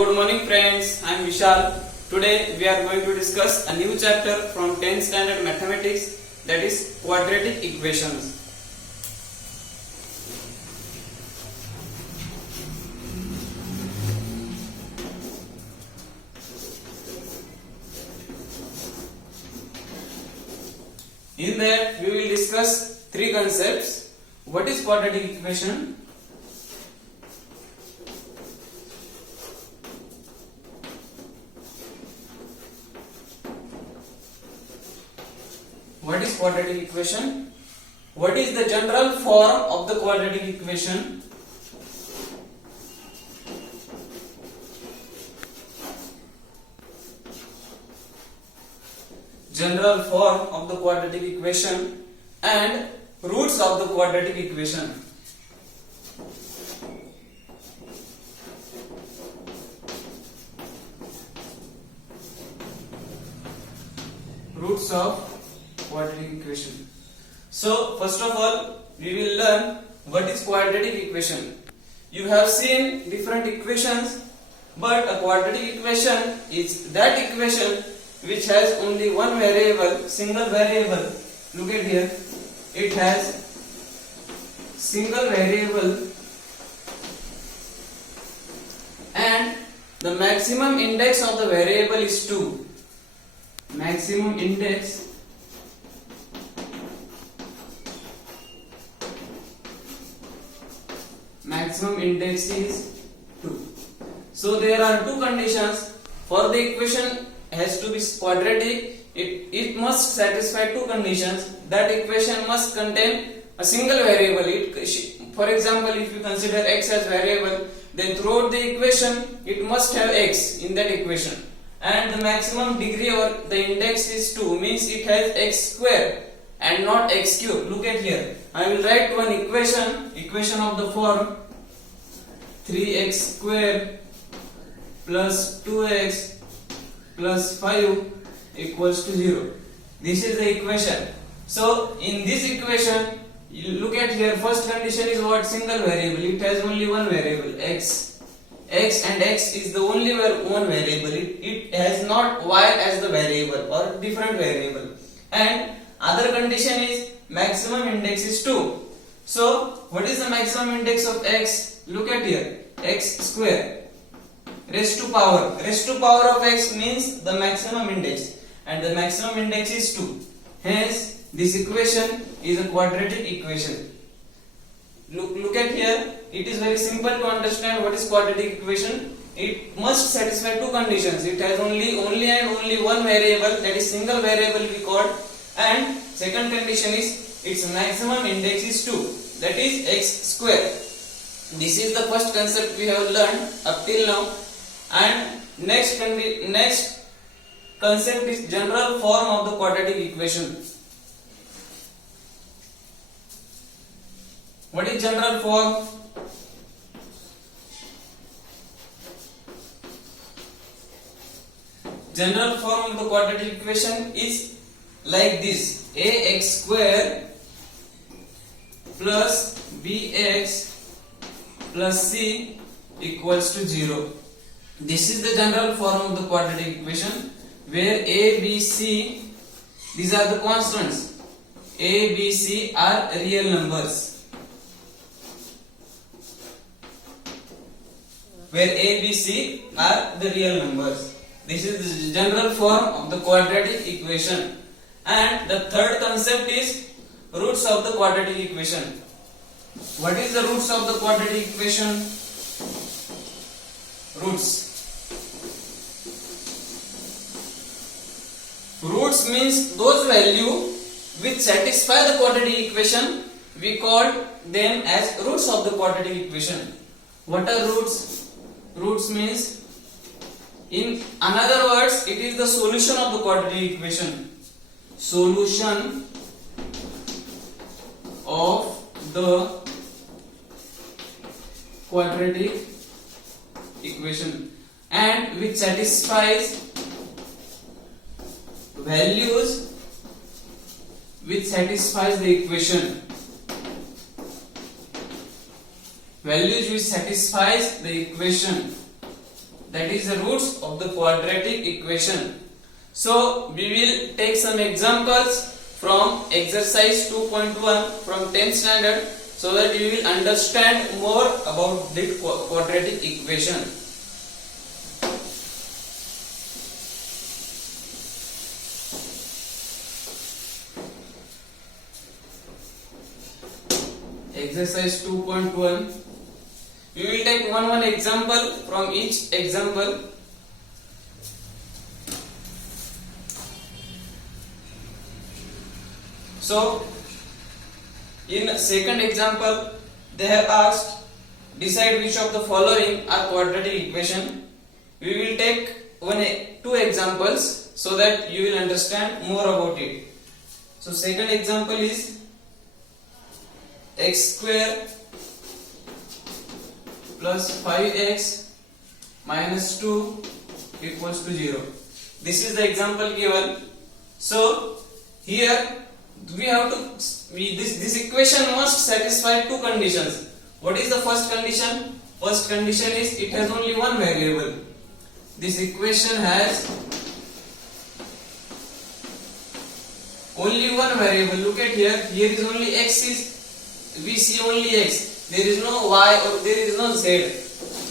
good morning friends. I am Vishal. Today we are going to discuss a new chapter from 10th standard mathematics, that is quadratic equations. In that we will discuss three concepts. What is quadratic equation? What is quadratic equation? What is the general form of the quadratic equation? General form of the quadratic equation and roots of the quadratic equation. Roots of quadratic equation. So first of all we will learn what is quadratic equation. You have seen different equations, but a quadratic equation is that equation which has only one variable, single variable. Look at here, it has single variable and the maximum index of the variable is 2. Maximum index is 2. So there are two conditions for the equation has to be quadratic. It must satisfy two conditions. That equation must contain a single variable. For example, if you consider x as variable, then throughout the equation it must have x in that equation, and the maximum degree or the index is 2, means it has x square and not x cube. Look at here, I will write one equation of the form 3x square plus 2x plus 5 equals to 0. This is the equation. So in this equation, you look at here, first condition is what? Single variable. It has only one variable, x. And x is the only one variable. It has not y as the variable or different variable. And other condition is maximum index is 2. So what is the maximum index of x? Look at here, x square raised to power. Raised to power of x means the maximum index, and the maximum index is 2. Hence this equation is a quadratic equation. Look at here, it is very simple to understand what is quadratic equation. It must satisfy two conditions. It has only one variable, that is single variable we called, and second condition is its maximum index is 2, that is x square. This is the first concept we have learned up till now. And next concept is general form of the quadratic equation. What is general form? General form of the quadratic equation is like this: ax square plus bx plus c equals to 0. This is the general form of the quadratic equation, where a, b, c, these are the constants. A, b, c are real numbers. Where a, b, c are the real numbers. This is the general form of the quadratic equation. And the third concept is roots of the quadratic equation. What is the roots of the quadratic equation? Roots. Roots means those values which satisfy the quadratic equation. We call them as roots of the quadratic equation. What are roots? Roots means, in another words, it is the solution of the quadratic equation. Solution of the quadratic equation, and which satisfies values which satisfies the equation. Values which satisfies the equation. that is the roots of the quadratic equation. So we will take some examples from exercise 2.1 from 10th standard so that you will understand more about the quadratic equation. Exercise 2.1. We will take one example from each example. So, in second example, they have asked, decide which of the following are quadratic equation. We will take two examples so that you will understand more about it. So, second example is x square plus 5x minus 2 equals to 0. This is the example given. So here we have to this equation must satisfy two conditions. What is the first condition? First condition is it has only one variable. This equation has only one variable. Look at here. Here is only x is. We see only x. There is no y or there is no z.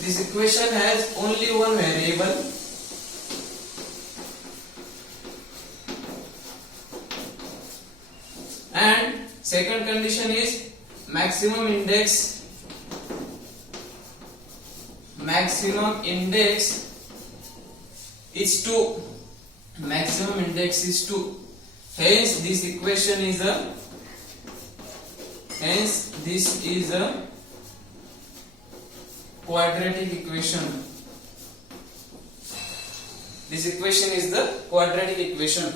This equation has only one variable. And second condition is maximum index is 2. Maximum index is 2. Hence this equation is a quadratic equation. This equation is the quadratic equation.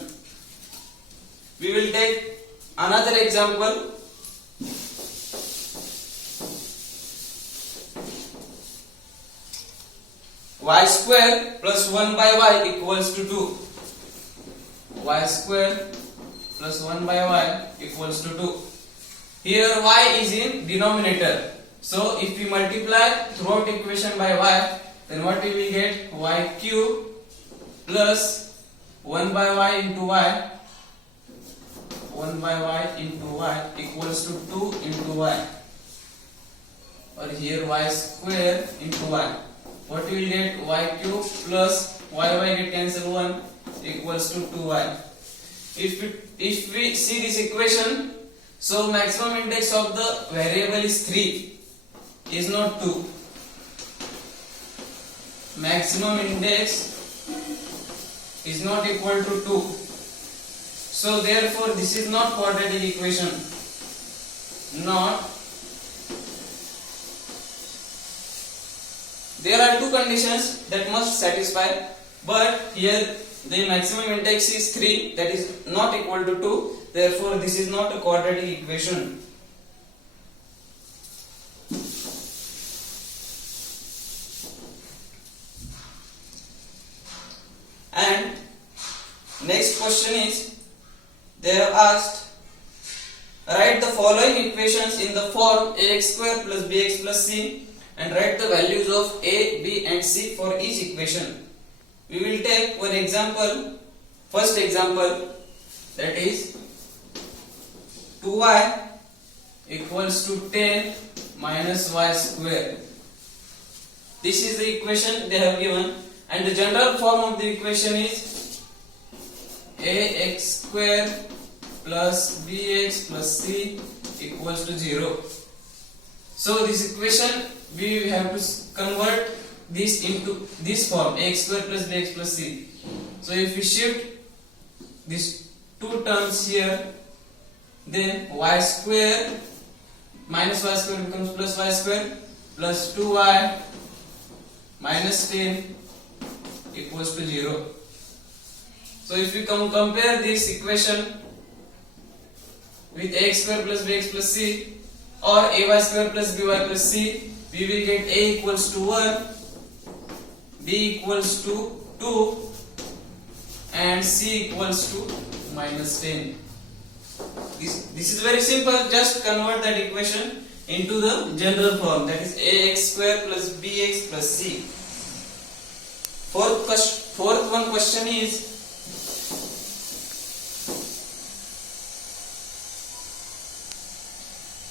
We will take another example. Y square plus 1 by y equals to 2. Y square plus 1 by y equals to 2. Here y is in denominator. So if we multiply throughout equation by y, then what we will get? Y cube plus 1 by y into y. 1 by y into y equals to 2 into y. Or here y square into y. What we will get? Y cube plus y get cancel 1 equals to 2y. If we see this equation, so maximum index of the variable is 3, is not 2. Maximum index is not equal to 2. So therefore this is not quadratic equation. Not. There are two conditions that must satisfy, but here the maximum index is 3, that is not equal to 2. Therefore this is not a quadratic equation. And next question is, they have asked, write the following equations in the form ax square plus bx plus c and write the values of a, b and c for each equation. We will take one example. First example, that is 2y equals to 10 minus y square. This is the equation they have given, and the general form of the equation is ax square plus bx plus c equals to 0. So this equation we have to convert this into this form, ax square plus bx plus c. So if we shift these two terms here, then y square minus y square becomes plus y square plus 2y minus 10 equals to 0. So if we compare this equation with ax square plus bx plus c or ay square plus by plus c, we will get a equals to 1, b equals to 2 and c equals to minus 10. This is very simple. Just convert that equation into the general form, that is ax square plus bx plus c. fourth one question is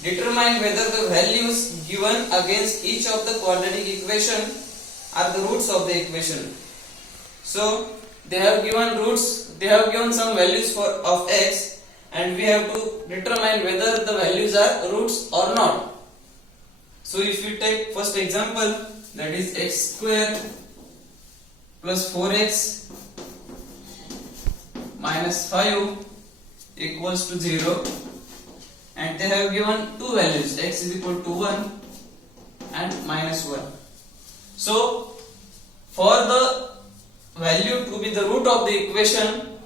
determine whether the values given against each of the quadratic equation are the roots of the equation. So they have given roots, they have given some values of x, and we have to determine whether the values are roots or not. So if we take first example, that is x square plus 4x minus 5 equals to 0, and they have given two values, x is equal to 1 and minus 1. So for the value to be the root of the equation,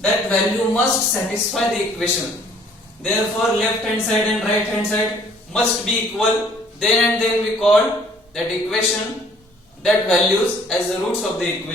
that value must satisfy the equation. Therefore left hand side and right hand side must be equal. Then and then we call that equation, that values as the roots of the equation.